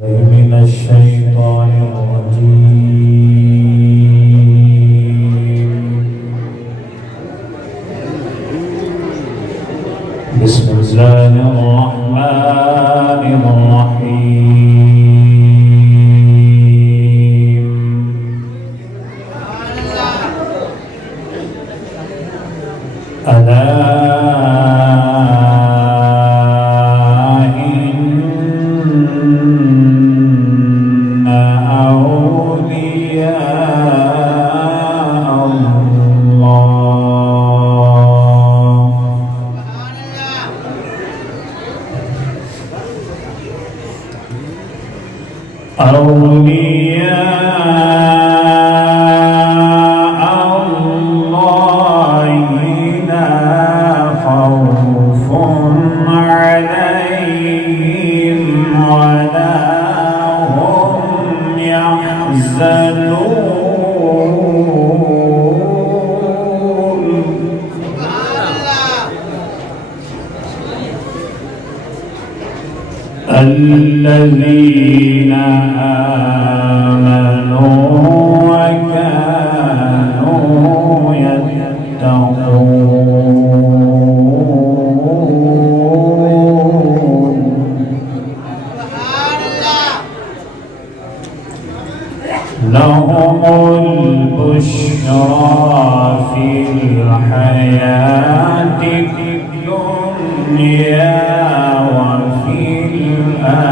من الشيطان الرجيم. بسم الله الرحمن الرحيم. ألا أولياء الله لا خوف عليهم ولا هم يحزنون. الذين آمنوا وكانوا يتقون. لهم البشرى في الحياة الدنيا وفي الآخرة.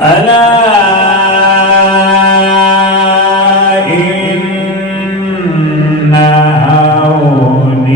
ألا إن أولياء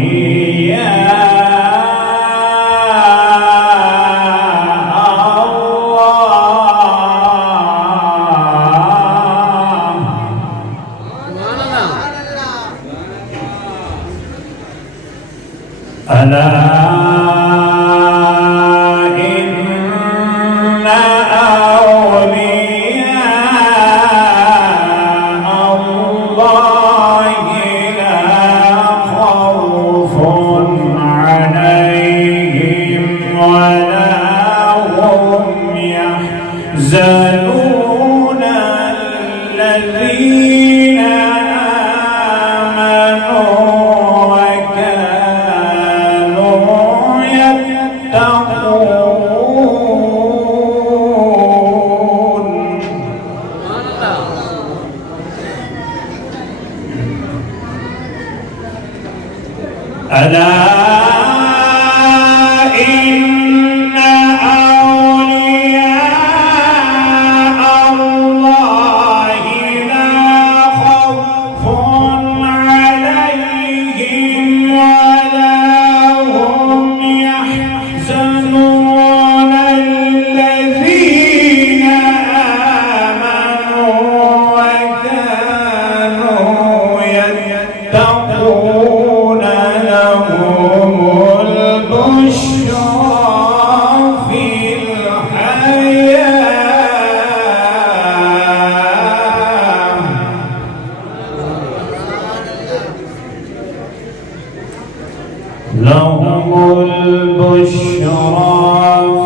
الله لا خوف عليهم ولا هم يحزنون. الذين آمنوا وكانوا يتقون. ألا إن أولياء الله لا خوف عليهم ولا هم يحزنون. الذين آمنوا وكانوا يتقون لهم البشرى في الحياة. لهم البشرى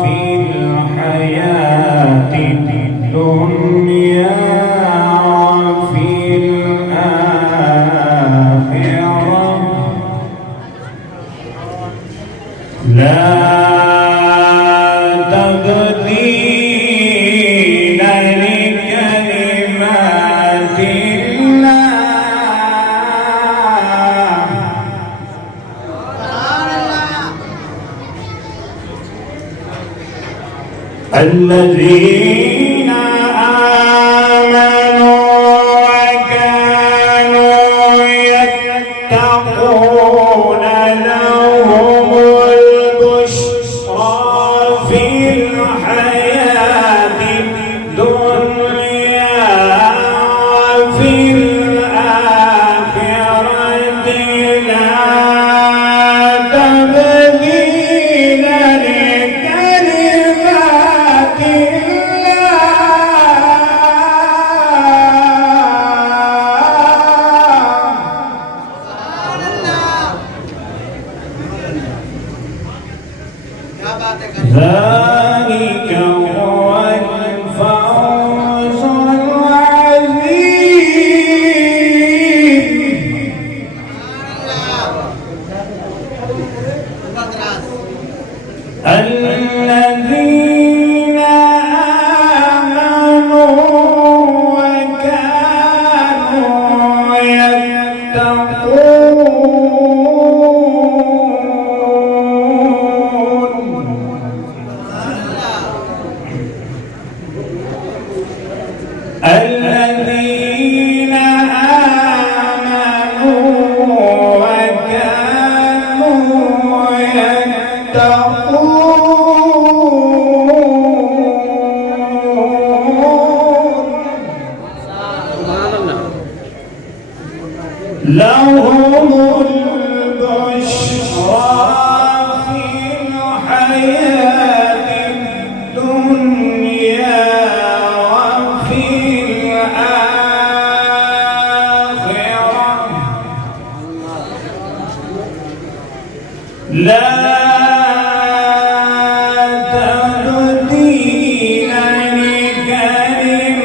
في الحياة الدنيا وفي الآخرة. لا تبديل لكلمات الله. الذين آمنوا وكانوا يتقون لهم البشرى في الحياة الدنيا وفي الآخرة. لا تبديل لكلمات الله. ذلك هو الفوز العظيم. الذين آمنوا وكانوا يتقون. الذين آمنوا وكانوا يتقون لهم البشرى في الحياة الدنيا وفي الآخرة لا تبديل لكلمات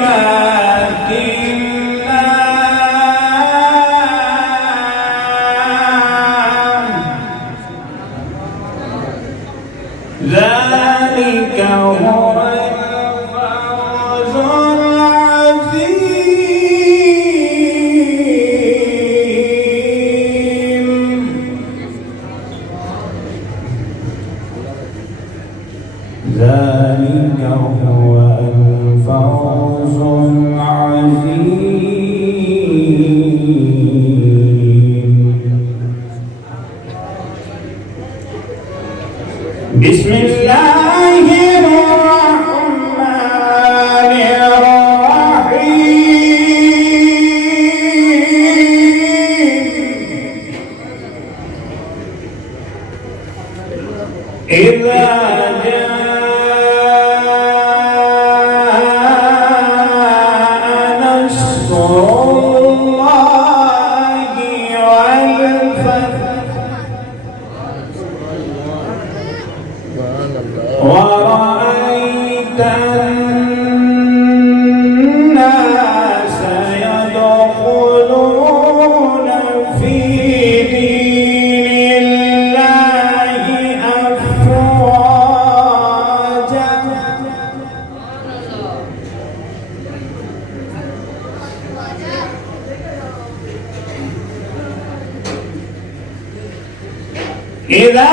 ذلك هو الفوز العظيم. ذلك هو الفوز العظيم. بسم الله الرحمن الرحيم. إذا جاء نصر الله والفتح ورأيت الناس يدخلون في دين الله أفواجا إذا